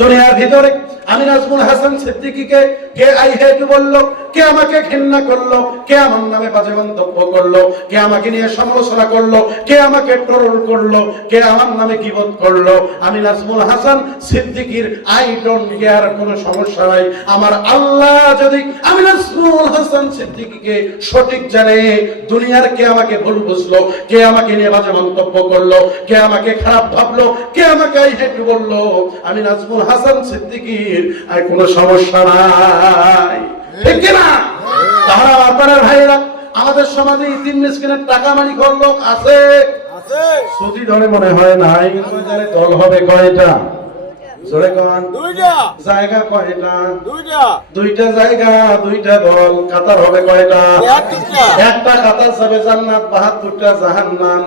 দুনিয়ার ভিতরে আমি নাজমুল হাসান সিদ্দিকীকে কে আই হেট বলল, কে আমাকে ঘৃণা করল, কে আমার নামে বাজে মন্তব্য করল, কে আমাকে নিয়ে সমালোচনা করল, কে আমাকে ট্রোল করল, কে আমার নামে কিবত করল। আমি নাজমুল হাসান সিদ্দিকীর আই ডোন্ট কেয়ার, কোনো সমস্যা নাই। আমার আল্লাহ যদি আমি নাজমুল হাসান সিদ্দিকীকে সঠিক জানে, দুনিয়ার কে আমাকে ভুল বুঝলো, কে আমাকে নিয়ে বাজে মন্তব্য করল, কে আমাকে খারাপ ভাবলো, কে আমাকে আই হেট বলল, আমি নাজমুল হাসান সিদ্দিকীর আর কোনো সমস্যা নাই। ঠিক না? তাহলে আপনারা ভাইয়েরা আমাদের সমাজে ইতিম মিসকিনের টাকা মানি লোক আছে। আছে। সুদি ধরে মনে হয় নাই। দল হবে কয়টা? জোরে কন দুইটা। জায়গা কয়টা? দুইটা। দুইটা জায়গা দুইটা দল কাতার হবে কয়টা? একটা। কাতার যাবে জান্নাত বাহাত্তরটা জাহান্নাম।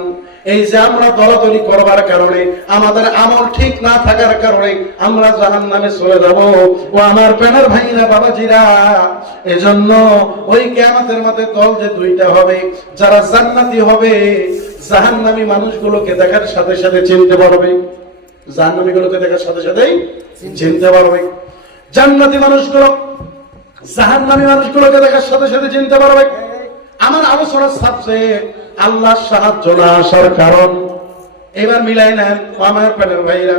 এই যে আমরা দলাদলি করবার কারণে আমাদের আমল ঠিক না থাকার কারণে আমরা জাহান নামে চলে যাব। ও আমার প্যানের ভাইরা বাবাজিরা এজন্য ওই কেয়ামতের মধ্যে দল যে দুইটা হবে যারা জান্নাতি হবে জাহান্নামী মানুষগুলোকে দেখার সাথে সাথে চিনতে পারবে। জাহান্নামীগুলোকে দেখার সাথে সাথেই চিনতে পারবে জান্নাতি মানুষগুলো, জাহান্নামী মানুষগুলোকে দেখার সাথে সাথে চিনতে পারবে আমার আলোচনার সাবজেক্ট আল্লাহর সাহায্য না আসার কারণ, এবার মিলাই নেন আমার প্যানের ভাইরা,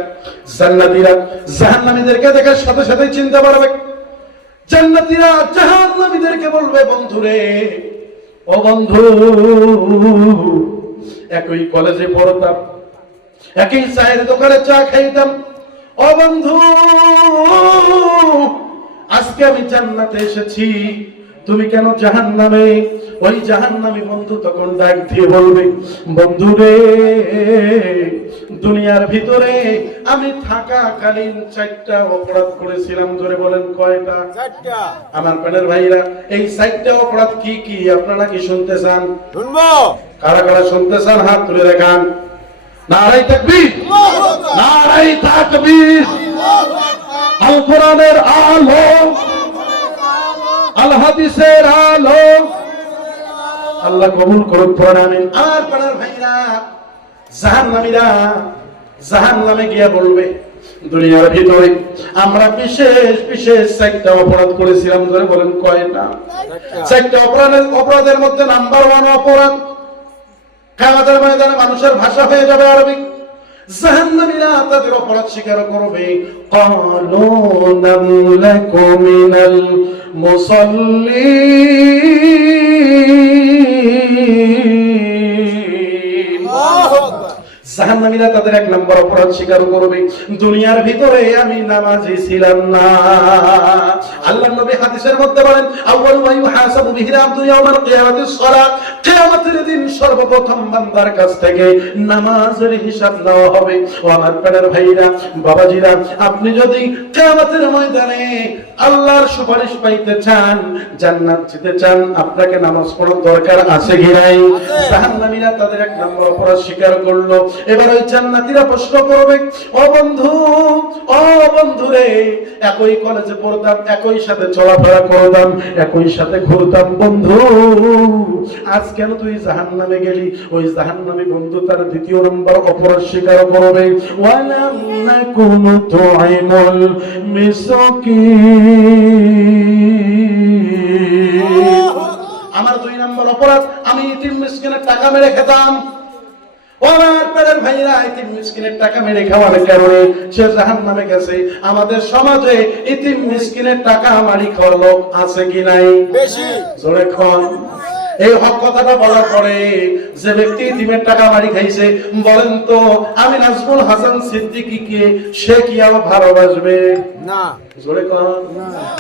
জান্নাতীরা। জাহান্নামীদেরকে দেখার সাথে সাথে চিনতে পারবে জান্নাতীরা জাহান্নামীদেরকে বলবে, বন্ধুরে, ও বন্ধু, একই কলেজে পড়তাম একই চায়ের দোকানে চা খাইতাম। ও বন্ধু আজকে আমি জান্নাতে এসেছি। তুমি কেন জাহান নামে ওই জাহান নামে বন্ধু তখন ডাক দিয়ে বলবে বন্ধু রে দুনিয়ার ভিতরে আমি থাকাকালীন চারটা অপরাধ করেছিলাম। ধরে বলেন কয়টা? চারটা। আমার প্যানের ভাইরা এই চারটা অপরাধ কি কি? আপনারা কি শুনতে চান? শুনব। কারা কারা শুনতে চান? হাত তুলে দেখান। নারাই তাকবীর। নারাই তাকবীর। আল কোরআনের আলো। আল হাদিসের আলো। আল্লাহ কবুল করুন পড়েন আমিন। আর পাড়ার ভাইরা জাহান্নামীরা জাহান্নামে গিয়া বলবে দুনিয়ার ভিতরে আমরা বিশেষ বিশেষ চারটা অপরাধ করেছিলাম ধরে বলেন কয়টা? চারটা। অপরাধের অপরাধের মধ্যে নাম্বার ওয়ান অপরাধ। কামাতের ময়দানে মানুষের ভাষা হয়ে যাবে আরবি। জাহান্নামীরা তাদের অপরাধ স্বীকার করবে। কালু নামলাকু মিনাল জাহান্নামীরা তাদের এক নম্বর অপরাধ স্বীকার করবে। দুনিয়ার ভিতরে আমি নামাজি ছিলাম না। আল্লাহ নবী হাদিসের মধ্যে বলেন আউয়ালু মা ইউহাসাবু বিহি আবদু ইয়াউমাল কিয়ামাতিস সালাত। কিয়ামতের দিন সর্বপ্রথম বান্দার কাছ থেকে নামাজের হিসাব নেওয়া হবে। ও আমার প্রাণের ভাইরা বাবাজিরা আপনি যদি কিয়ামতের ময়দানে আল্লাহর সুপারিশ পাইতে চান জান্নাত যেতে চান আপনাকে নামাজ পড়ার দরকার আছে কি নাই? জাহান্নামীরা তাদের এক নম্বর অপরাধ স্বীকার করল। এবার ওই জান্নাতীরা প্রশ্ন করবে ও বন্ধু ও বন্ধু রে একই কলেজে পড়তাম একই সাথে চলাফেরা করতাম একই সাথে ঘুরতাম বন্ধু আজ কেন তুই জাহান্নামে গেলি? ওই জাহান্নামী বন্ধু তার দ্বিতীয় নম্বর অপরাধ স্বীকার করবে ওয়ালাম আমার দুই নম্বর অপরাধ আমি ইতিম মিসকিনের টাকা মেরে খেতাম। আমার পেটের ভাইরা ইতিম মিসকিনের টাকা মেরে খাওয়ার কারণে সে জাহান নামে গেছে। আমাদের সমাজে ইতিম মিসকিনের টাকা মারি খাওয়া লোক আছে কি নাই? বেশি। জোরে খন এই হক কথাটা বলার পরে যে ব্যক্তি ইতিমের টাকা মারি খাইছে বলেন তো আমি নাজমুল হাসান সিদ্দিকী কে সে কি আবার ভালোবাসবে? না। জোরে কর।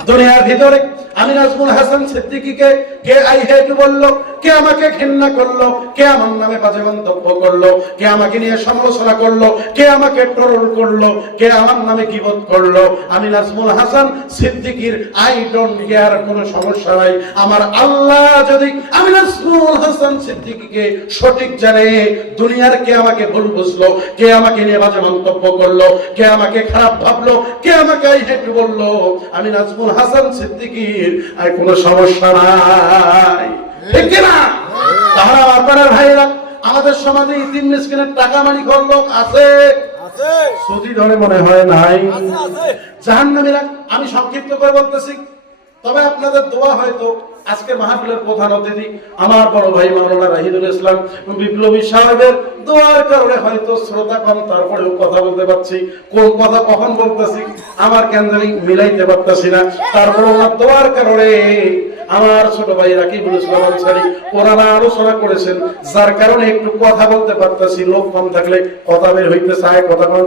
দুনিয়ার ভিতরে আমি নাজমুল হাসান সিদ্দিকীকে কে আই হেট বলল কে আমাকে ঘৃণা করল কে আমার নামে বাজে মন্তব্য করল কে আমাকে নিয়ে সমালোচনা করল কে আমাকে ট্রোল করল কে আমার নামে করল আমি নাজমুল হাসান সিদ্দিকীর আই ডোন্ট কেয়ার কোনো সমস্যা নাই। আমার আল্লাহ যদি আমি নাজমুল হাসান সিদ্দিকীকে সঠিক জানে দুনিয়ার কে আমাকে ভুল বুঝলো কে আমাকে নিয়ে বাজে মন্তব্য করল কে আমাকে খারাপ ভাবলো কে আমাকে আই বলল আমি নাজমুল হাসান সিদ্দিকীর আর কোনো সমস্যা নাই। ঠিক না তাহলে আপনারা ভাইরা আমাদের সমাজে ইতিম মিসকিনের টাকা মানি লোক আছে? ধরে মনে হয় নাই। আছে আমি সংক্ষিপ্ত করে বলতেছি তবে আপনাদের দোয়া হয়তো আজকে মাহফিলের প্রধান অতিথি আমার বড় ভাই মাওলানা রাহিদুল ইসলাম বিপ্লবী সাহেবের দোয়ার কারণে হয়তো শ্রোতা কম, তারপরেও কথা বলতে পারছি। কোন কথা কখন বলতেছি আমার কেন্দ্রে মিলাইতে পারতেছি না। তারপরে ওনার দোয়ার কারণে আমার ছোট ভাই রাকিবুল ইসলাম আনসারি ওনারা আলোচনা করেছেন, যার কারণে একটু কথা বলতে পারতেছি, লোক কম থাকলে কথা বের হইতে চায়, কথা কম।